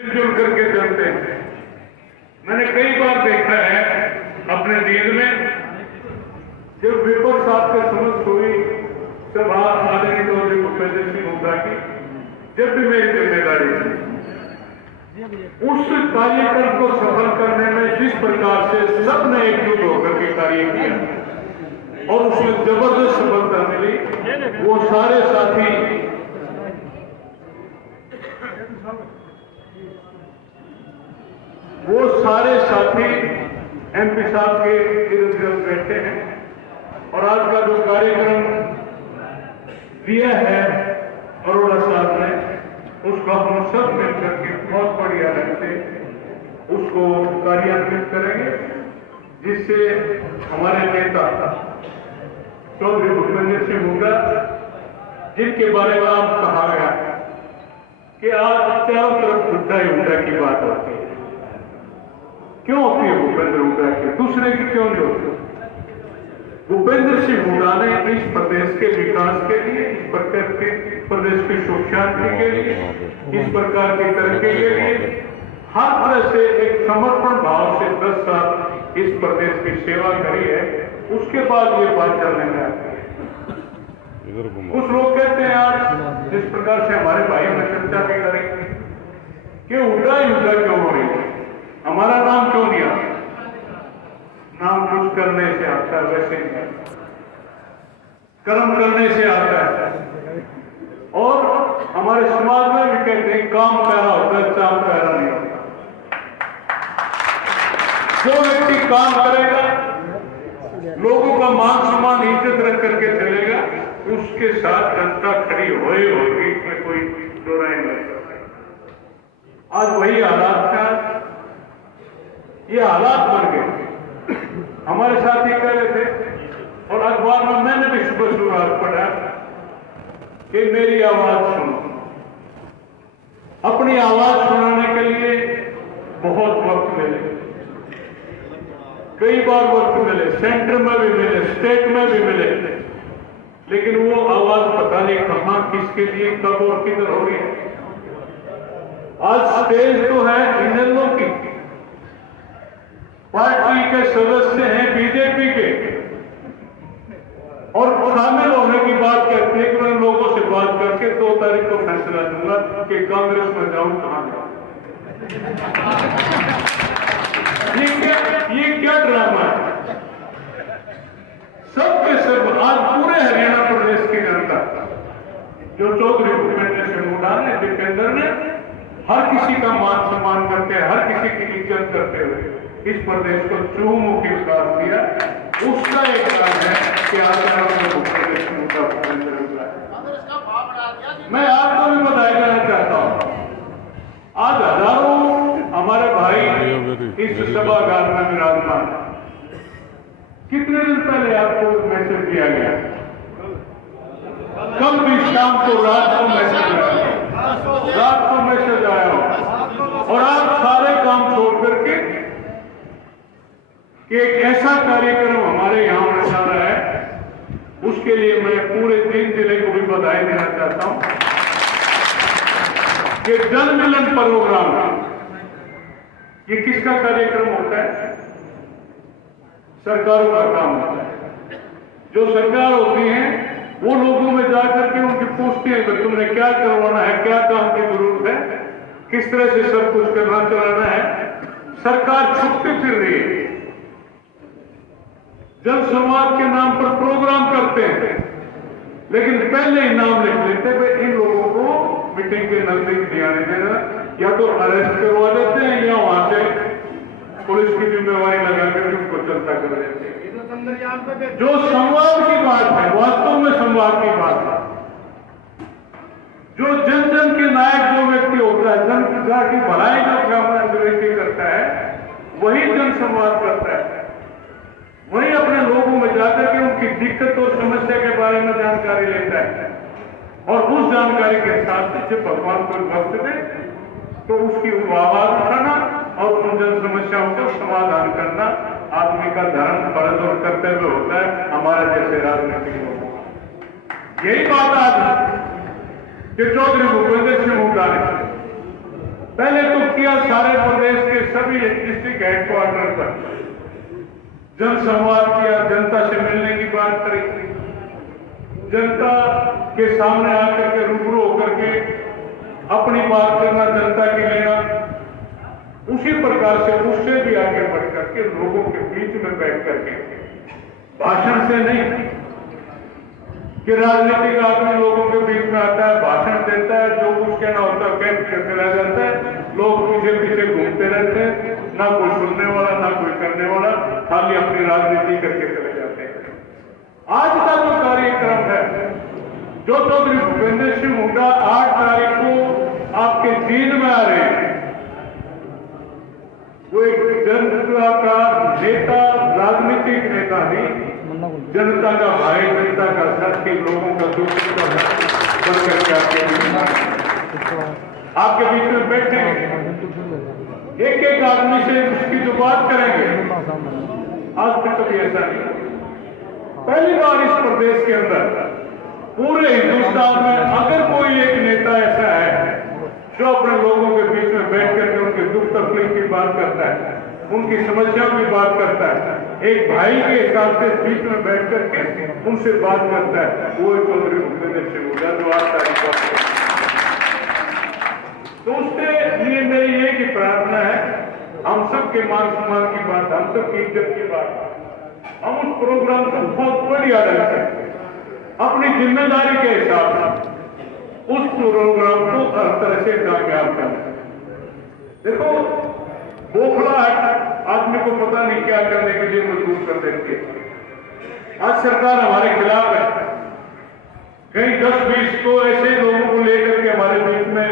मिलजुल करके चलते हैं। मैंने कई बार देखा है अपने दीन में, जब विपक्ष आपके समझ हुई तब आदरणीय चौधरी भूपेंद्र सिंह हुड्डा की जब भी मेरी जिम्मेदारी थी, उस कार्यक्रम को सफल करने में जिस प्रकार से सबने एकजुट होकर के कार्य किया और उसमें जबरदस्त सफलता मिली, वो सारे साथी एमपी साहब के इर्द गिर्द बैठे हैं और आज का जो कार्यक्रम दिया है अरोड़ा साहब ने, उसको हम सब मिलकर के बहुत बढ़िया ढंग से उसको कार्यान्वित करेंगे, जिससे हमारे नेता चौधरी भूपेंद्र सिंह हुड्डा, जिनके बारे में आप कहा गया कि आज चारों तरफ हुड्डा ही हुड्डा की बात होती है। क्यों होती है भूपेंद्र हुड्डा की, दूसरे की क्यों नहीं होती? भूपेंद्र सिंह हुड्डा ने इस प्रदेश के विकास के लिए, इस प्रदेश की सुख शांति के लिए, इस प्रकार की तरक्की के लिए हर तरह से एक समर्पण भाव से 10 साल इस प्रदेश की सेवा करी है। उसके बाद ये बात चलने में आती है। कुछ लोग कहते हैं आज जिस प्रकार से हमारे भाइयों ने चर्चा भी करी कि हुड्डा ही हुड्डा क्यों हो रही है, हमारा नाम क्यों नहीं आता? नाम कुछ करने से आता है, वैसे नहीं, कर्म करने से आता है। और हमारे समाज में भी कहते हैं काम प्यारा होता है, चाम प्यारा नहीं होता। जो व्यक्ति काम करेगा, लोगों का मान सम्मान इज्जत रख करके चलेगा, उसके साथ जनता खड़ी होगी, इसमें कोई दो राय नहीं। आज वही हालात था, ये हालात बन गए। हमारे साथी कह रहे थे और अखबार में मैंने भी सुबह शुरुआत पढ़ा कि मेरी आवाज सुनो। अपनी आवाज सुनाने के लिए बहुत वक्त मिले, कई बार वक्त मिले, सेंटर में भी मिले, स्टेट में भी मिले, लेकिन वो आवाज पता नहीं कहां, किसके लिए, कब और किधर हो रही है। आज स्टेज तो है इनेलो की, पार्टी के सदस्य हैं बीजेपी के, और शामिल होने की बात कहते हैं कि मैं लोगों से बात करके 2 तारीख को फैसला दूंगा कि कांग्रेस में जाऊं कहां जाऊं। ये क्या ड्रामा है? सबके सब आज पूरे हरियाणा प्रदेश की जनता जो चौधरी भूपेंद्र सिंह हुड्डा ने, दीपेंद्र ने, हर किसी का मान सम्मान करते हैं, हर किसी की इज्जत करते हुए इस प्रदेश को चहुमुखी विकास दिया। उसका एक कारण है कि आज भूपेंद्र सिंह हुड्डा मैं आपको भी बधाई देना चाहता हूं। आज हजारों हमारे भाई इस सभागार में विराजमान। कितने दिन पहले आपको मैसेज दिया गया? कल भी शाम को, रात को मैसेज आया हो और आप सारे काम छोड़ करके कि एक ऐसा कार्यक्रम हमारे यहां होने जा रहा है, उसके लिए मैं पूरे 3 जिले को भी बधाई देना चाहता हूं कि जन मिलन प्रोग्राम, ये किसका कार्यक्रम होता है? सरकारों का काम होता है। जो सरकार होती है वो लोगों में जाकर के उनकी पूछती है कि तुमने क्या करवाना है, क्या काम की जरूरत है, किस तरह से सब कुछ करना चलाना है। सरकार छुपती फिर रही है, जन संवाद के नाम पर प्रोग्राम करते हैं, लेकिन पहले ही नाम लिख लेते हैं इन लोगों को मीटिंग के नजदीक नहीं आने देना, या तो अरेस्ट करवा देते हैं या वहां से पुलिस की जिम्मेवारी लगाकर उनको चलता कर देते हैं। जो संवाद की बात है, वास्तव में संवाद की बात है, जो जन जन के नायक जो व्यक्ति होता है, जन की भलाई जो व्यक्ति करता है, वही जन संवाद करता है, वही अपने लोगों में जाकर के उनकी दिक्कत और समस्या के बारे में जानकारी लेता है, और उस जानकारी के साथ जब भगवान को वक्त दे तो उसकी आवाज उठाना और उन जन समस्याओं का समाधान करना आदमी का धर्म, फर्ज और कर्तव्य होता है हमारे जैसे राजनीतिक लोगों का। यही बात आज कि चौधरी भूपेंद्र सिंह हुड्डा ने पहले तो किया सारे प्रदेश के सभी डिस्ट्रिक्ट हेडक्वार्टर पर जन संवाद किया, जनता से मिलने की बात करी, जनता के सामने आकर के रूबरू होकर के अपनी बात करना, जनता की लेना, उसी प्रकार से उससे भी आगे बढ़ करके लोगों के बीच में बैठ करके भाषण से नहीं कि राजनीतिक आदमी लोगों के बीच में आता है, भाषण देता है, जो कुछ कहना होता है कह के चला जाता है, लोग पीछे पीछे घूमते रहते हैं, ना कोई सुनने वाला ना कोई करने वाला, खाली अपनी राजनीति करके चले जाते हैं। आज का जो कार्यक्रम है, जो चौधरी भूपेंद्र सिंह हुड्डा 8 तारीख को आपके जींद में आ रहे हैं, वो एक जनता का नेता, राजनीतिक नेता नहीं, जनता का भाई, जनता का साथ के लोगों का दुख बनकर के आपके बीच में बैठेंगे, एक एक आदमी से उसकी जो बात करेंगे। आज तक कभी ऐसा नहीं, पहली बार इस प्रदेश के अंदर पूरे हिंदुस्तान में अगर कोई एक नेता ऐसा है जो अपने लोगों के बीच में बैठ करके उनके दुख तकलीफ की बात करता है, उनकी समस्याओं की बात करता है, एक भाई के हिसाब से बीच में बैठ करके उनसे बात करता है, वो चौधरी भूपेंद्र सिंह हुड्डा जो 8 तारीख को। तो उसके लिए मेरी ये की प्रार्थना है, हम सब के मान सम्मान की बात, हम सब की इज्जत की बात, हम उस प्रोग्राम को बहुत बढ़िया ढंग से अपनी जिम्मेदारी के हिसाब से उस प्रोग्राम को हर तरह से कामयाब करना। देखो, बौखलाहट आदमी को पता नहीं क्या करने के लिए मजबूर कर देती है। आज सरकार हमारे खिलाफ है, कहीं 10-20 को ऐसे लोगों को लेकर के हमारे बीच में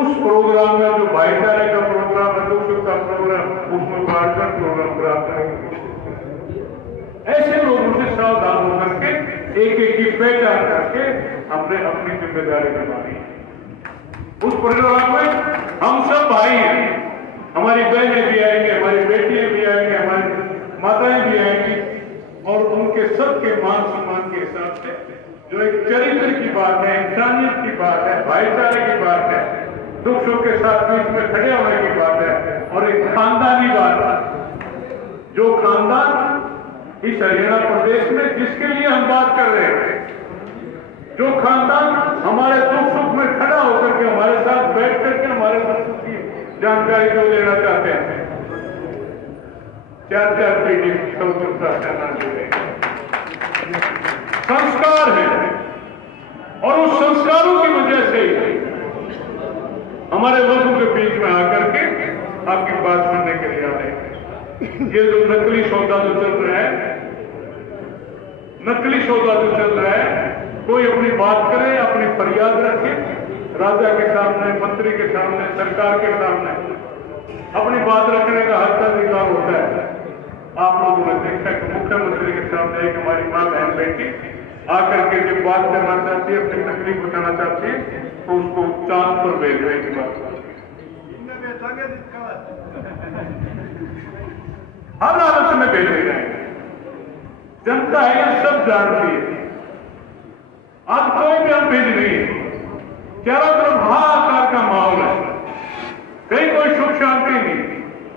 उस प्रोग्राम में जो भाईचारे का प्रोग्राम है, दुख का प्रोग्राम, उसमें बांटकर प्रोग्राम कराते हैं। ऐसे लोगों से सावधान होकर के एक एक की पहचान करके हमने अपनी जिम्मेदारी निभाई। उस प्रोग्राम में हम सब भाई हैं, हमारी बहनें भी आएंगे, हमारी बेटियां भी आएंगे, हमारी माताएं भी आएंगी, और उनके सबके मान सम्मान के हिसाब से जो एक चरित्र की बात है, इंसानियत की बात है, भाईचारे की बात है, दुख सुख के साथ बीच में खड़े होने की बात है, और एक खानदानी बात है। जो खानदान इस हरियाणा प्रदेश में जिसके लिए हम बात कर रहे हैं, जो खानदान हमारे दुख सुख में खड़ा होकर के हमारे साथ बैठ करके हमारे दुख की जानकारी जो लेना चाहते हैं, 4-4 पीढ़ी संस्कार है, और उस संस्कारों की वजह से हमारे लोगों के बीच में आकर के आपकी बात सुनने के लिए आ रहे हैं। ये जो नकली सौदा जो चल रहा है, नकली सौदा जो चल रहा है, कोई अपनी बात करे, अपनी फरियाद रखे, राजा के सामने, मंत्री के सामने, सरकार के सामने अपनी बात रखने का हक अधिकार होता है। आप लोगों ने देखा कि मुख्यमंत्री के सामने एक हमारी मां बहन बेटी आकर के जब बात करना चाहती है, अपनी तकलीफ बताना चाहती है, तो उसको चांद पर भेजने की बात हर हालत में भेजे जाएंगे। जनता है, ये सब जानती है। आज कोई भी अनभिज नहीं है, चारों तरफ हाहाकार का माहौल है, कहीं कोई सुख शांति नहीं।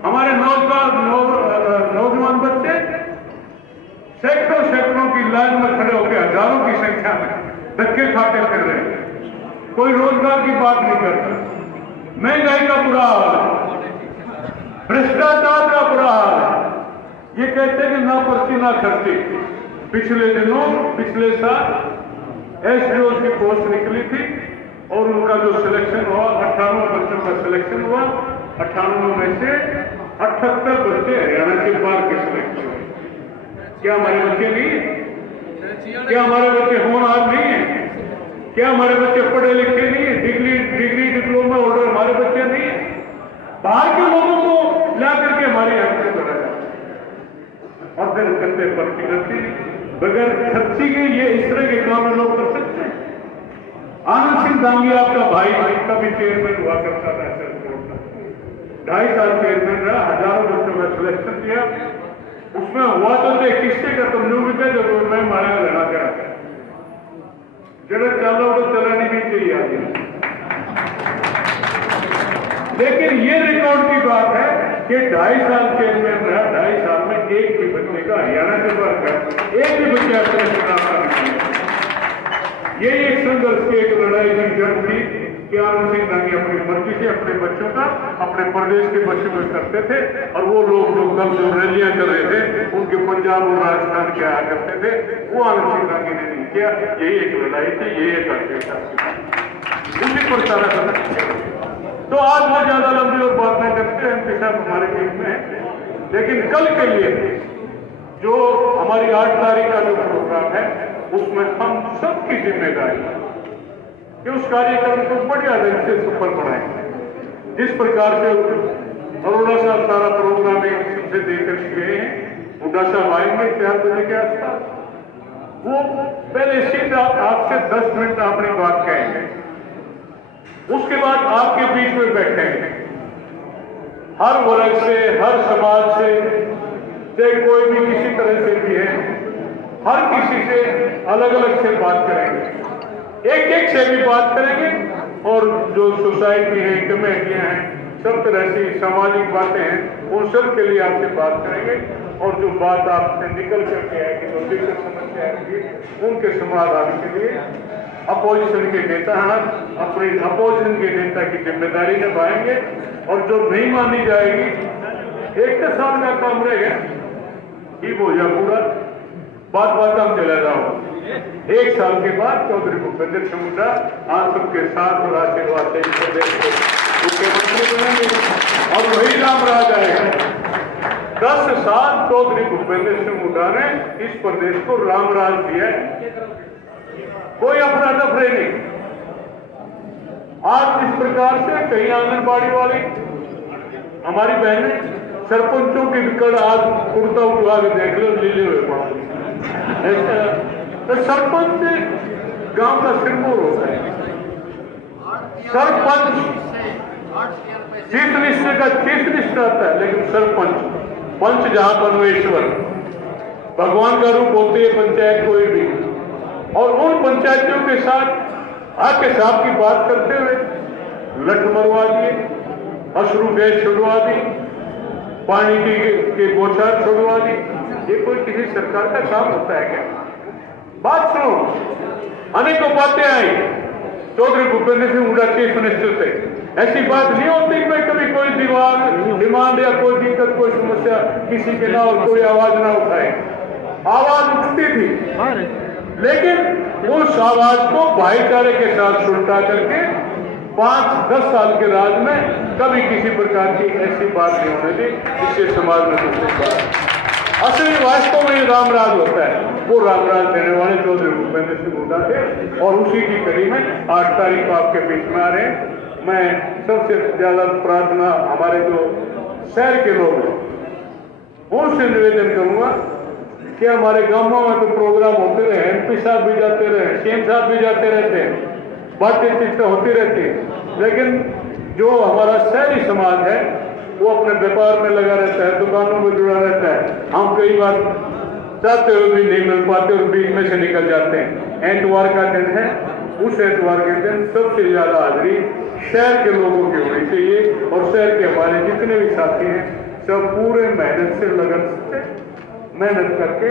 हमारे नौजवान बच्चे सैकड़ों की लाइन में खड़े होकर हजारों की संख्या में धक्के खाते फिर रहे हैं। कोई रोजगार की बात नहीं करता, महंगाई का बुरा हाल है, भ्रष्टाचार का बुरा हाल है। ये कहते हैं कि ना पर्ची ना खर्ची। पिछले साल एसडीओ की पोस्ट निकली थी और उनका जो सिलेक्शन हुआ, 98 बच्चों का सिलेक्शन हुआ। 98 में से 78 बच्चे हरियाणा के बाहर के सिलेक्शन हुए। क्या हमारे बच्चे नहीं है? क्या हमारे बच्चे होनहार नहीं है? क्या हमारे बच्चे पढ़े लिखे नहीं है? डिग्री डिप्लोमा होल्डर हमारे बच्चे नहीं है? बाहर के लोगों को ला करके हमारे यहाँ से बढ़ा जाए और फिर करते पर्ची करती बगैर खर्ची के ये इस तरह के काम लोग कर सकते हैं। आनंद सिंह दांगी आपका भाई का भी चेयरमैन हुआ करता था, 2.5 साल चेयरमैन रहा, हजारों बच्चों का सिलेक्शन किया। उसमें हुआ तो देख किससे का तुम लोग भी जरूर मैं मारे रहना करा जरा चलो तो चलानी भी चाहिए आगे। लेकिन ये रिकॉर्ड की बात है कि 2.5 साल के अंदर 2.5 साल में एक भी बच्चे का हरियाणा से बढ़कर एक भी बच्चा अपने चुनाव का नहीं किया। यही एक संघर्ष की एक लड़ाई की जंग थी कि आनंद सिंह गांधी अपनी मर्जी से अपने बच्चों का अपने प्रदेश के बच्चों को करते थे, और वो लोग जो कल जो रैलियां कर रहे थे उनके पंजाब और राजस्थान के आया करते थे, वो आनंद सिंह गांधी ने नहीं किया। यही एक लड़ाई थी, यही एक अत्याचार उसी पर सारा करना। तो आज वो ज्यादा लंबी और बात नहीं करते हैं, एमपी साहब हमारे बीच में है, लेकिन कल के लिए जो हमारी 8 तारीख का जो प्रोग्राम है उसमें हम सबकी जिम्मेदारी है कि उस कार्यक्रम को बढ़िया ढंग से सफल बनाएं। जिस प्रकार से अरोड़ा साहब सारा प्रोग्राम एक से देकर गए हैं, हुड्डा साहब आएंगे 4 बजे के आसपास, वो पहले सीधा आपसे 10 मिनट अपनी बात कहेंगे, उसके बाद आपके बीच में बैठेंगे, हर वर्ग से, हर समाज से, चाहे कोई भी किसी तरह से भी है, हर किसी से अलग अलग से बात करेंगे, एक एक से भी बात करेंगे, और जो सोसाइटी है, कमेटियां हैं, सब तरह से सामाजिक बातें हैं, उन सब के लिए आपसे बात करेंगे, और जो बात आपसे निकल करके आएगी, जो दिक्कत समस्या आएगी, उनके समाधान के लिए अपोजिशन के नेता अपनी अपोजिशन के नेता की जिम्मेदारी निभाएंगे, और जो नहीं मानी जाएगी, एक के साल का काम रहेगा, ठीक हो जाए पूरा, बात हम चला जाओ। 1 साल के बाद चौधरी भूपेंद्र सिंह हुड्डा आप सबके साथ और आशीर्वाद से इस प्रदेश को मुख्यमंत्री बनेंगे, और वही राम राज आएगा। 10 साल चौधरी भूपेंद्र सिंह हुड्डा ने इस प्रदेश को राम राज दिया है, कोई अफरा तफरी नहीं। आज इस प्रकार से कई आंगनबाड़ी वाली हमारी बहनें सरपंचों की विकट आज कुर्ता उठवा के देख लो, लीले हुए पड़े। तो सरपंच गांव का सिरमौर होता है, सरपंच चीफ मिनिस्टर का चीफ मिनिस्टर आता है, लेकिन सरपंच पंच जहां परमेश्वर भगवान का रूप होती है पंचायत कोई भी, और उन पंचायतों के साथ आके साहब की बात करते हुए लठ मरवा दिए, अश्रु गैस छुड़वा दी, पानी की बौछार छुड़वा दी। ये कोई किसी सरकार का काम होता है क्या? बात सुनो, अनेकों बातें आई चौधरी भूपेंद्र सिंह हुड्डा चीफ मिनिस्टर से, ऐसी बात नहीं होती कि कभी कोई डिमांड या कोई दिक्कत, कोई समस्या किसी के ना हो, कोई आवाज ना उठाए। आवाज उठती थी, लेकिन उस आवाज को भाईचारे के साथ सुलटा करके 5-10 साल के राज में कभी किसी प्रकार की ऐसी बात नहीं होने दी जिससे समाज में दूसरी बात। असली वास्तव में राम राज होता है, वो राम राज देने वाले चौधरी भूपेंद्र सिंह हुड्डा थे, और उसी की कड़ी में 8 तारीख को आपके बीच में आ रहे हैं। मैं सबसे ज्यादा प्रार्थना हमारे जो शहर के लोग हैं उनसे निवेदन करूंगा कि हमारे गांवों में तो प्रोग्राम होते रहे, एमपी साहब भी जाते रहे, सीएम साहब भी जाते रहते हैं, बातचीत होती रहती है, लेकिन जो हमारा शहरी समाज है वो अपने व्यापार में लगा रहता है, दुकानों में जुड़ा रहता है। हम कई बार चाहते हुए भी नहीं मिल पाते और बीच में से निकल जाते हैं। एतवार का दिन है, उस एतवार के दिन सबसे ज्यादा हाजिरी शहर के लोगों की होनी चाहिए, और शहर के हमारे जितने भी साथी हैं सब पूरे मेहनत से, लगन से मेहनत करके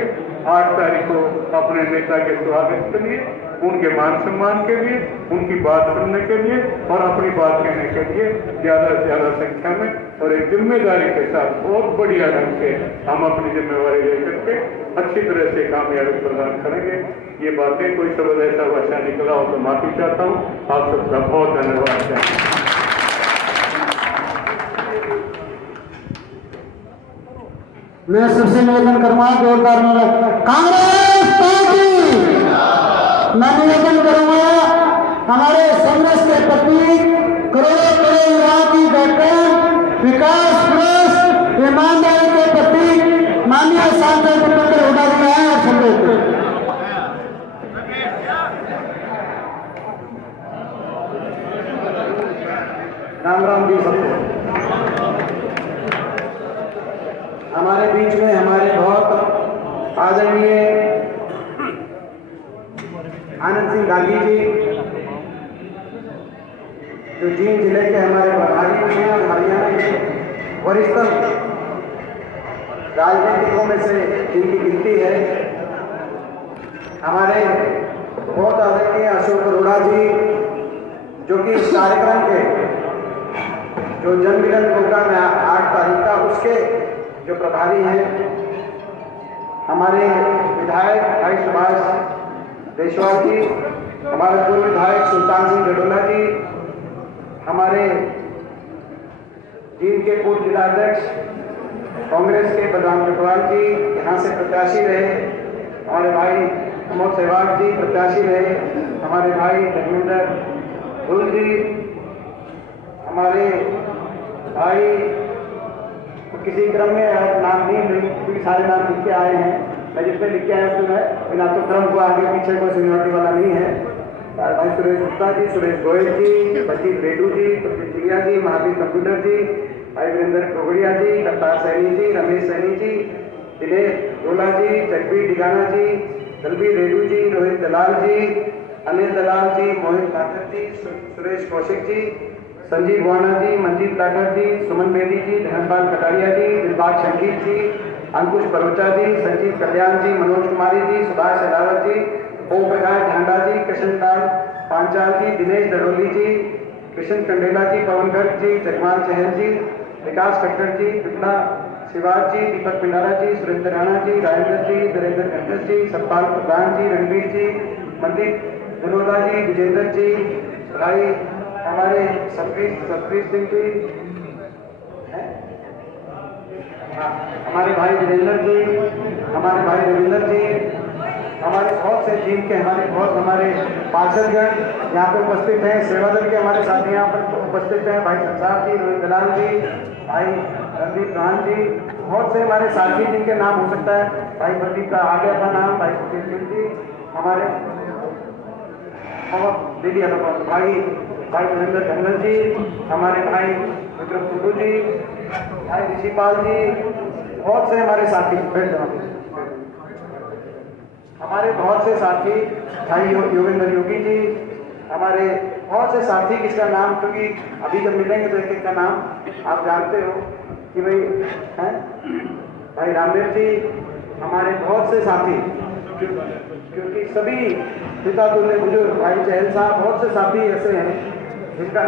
8 तारीख को अपने नेता के स्वागत के लिए, उनके मान सम्मान के लिए, उनकी बात सुनने के लिए और अपनी बात कहने के लिए ज्यादा से ज्यादा संख्या में और एक जिम्मेदारी के साथ बहुत बढ़िया ढंग से हम अपनी जिम्मेवारी लेकर के अच्छी तरह से कामयाबी प्रदान करेंगे। ये बातें कोई शब्द ऐसा वैसा निकला हो तो माफी चाहता हूँ। आप सबका बहुत धन्यवाद। मैं सबसे निवेदन करूंगा जोरदार कांग्रेस पार्टी, मैं निवेदन करूंगा हमारे संघर्ष के प्रति करोड़ों करोड़ युवाओं की बैठक विकास प्लस ईमानदारी के प्रति माननीय सांसद भूपेंद्र हुड्डा जी आए और संदेश राम राम जी सबको। हमारे बीच में हमारे बहुत आदरणीय आनंद सिंह गांधी जी, वरिष्ठतम राजनीतिकों में से जिनकी गिनती है। हमारे बहुत आदरणीय अशोक अरोड़ा जी, जो कि इस कार्यक्रम के जो जन मिलन प्रोग्राम है 8 तारीख का, उसके जो प्रभारी हैं। हमारे विधायक भाई सुभाष देशवाल जी, हमारे पूर्व विधायक सुल्तान सिंह गडोला जी, हमारे जींद के पूर्व जिलाध्यक्ष कांग्रेस के बलराम कटवाल जी, यहाँ से प्रत्याशी रहे। हमारे भाई प्रमोद सहवाग जी प्रत्याशी रहे। हमारे भाई धर्मेंद्र धुल जी, हमारे भाई किसी क्रम में नाम नहीं, क्योंकि सारे नाम लिख के आए हैं। मैं जिसमें लिख के आया तो मैं बिना तो क्रम को आगे पीछे कोई सीनियरिटी वाला नहीं है। भाई सुरेश गुप्ता जी, सुरेश गोयल जी, बजीत रेडू जी, चिड़िया जी, महावीर कंप्यूटर जी, भाई वीरेंद्र कोगड़िया जी, करतार सैनी जी, रमेश सैनी जी, दिनेश डोला जी, जगबीर डिगाना जी, दलबीर रेडू जी, रोहित दलाल जी, अनिल दलाल जी, मोहित ठाकर जी, सुरेश कौशिक जी, संजीव गुआना जी, मंजीत लाठर जी, सुमन बेदी जी, धनपाल कटारिया जी, दिलबाग शंकीर जी, अंकुश परोचा जी, संजीव कल्याण जी, मनोज कुमारी जी, सुभाष अहलावत जी, ओम प्रकाश झांडा जी, कृष्णलाल पांचाल जी, दिनेश दड़ोली जी, कृष्ण कंडेला जी, पवन गर्ग जी, जगमान चहल जी, विकास खट्टर जी, विपला शिवाज जी, दीपक पिंडारा जी, सुरेंद्र राणा जी, राजेंद्र जी, धीरेन्द्र कंटस जी, सतपाल प्रधान जी, रणवीर जी, मनदीप दिनोदा जी, विजेंद्र जी, भाई हमारे सतवीर सिंह जी, हमारे भाई वीरेंद्र जी, हमारे भाई रविंदर जी, हमारे बहुत से टीम के हमारे पार्षदगण यहाँ पे उपस्थित हैं। सेवा दल के हमारे साथी यहाँ पर उपस्थित हैं। भाई संसार जी, रोहित दलाल जी, भाई रणदीप रान जी, बहुत से हमारे साथी जिनके नाम हो सकता है। भाई प्रदीप का आ गया था नाम, भाई सुशील सिंह जी, हमारे दीदी भाई नरेंद्र धनगर जी, हमारे भाई विक्रम टुडू जी, भाई ऋषिपाल जी, बहुत से हमारे साथी हमारे बहुत से साथी, भाई योगेंद्र योगी जी, हमारे बहुत से साथी, किसका नाम, क्योंकि अभी जब मिलेंगे तो एक एक का नाम आप जानते हो कि भाई हैं। भाई रामदेव जी, हमारे बहुत से साथी, क्योंकि सभी पिता तुल्य बुजुर्ग, भाई चहल साहब, बहुत से साथी ऐसे हैं जिनका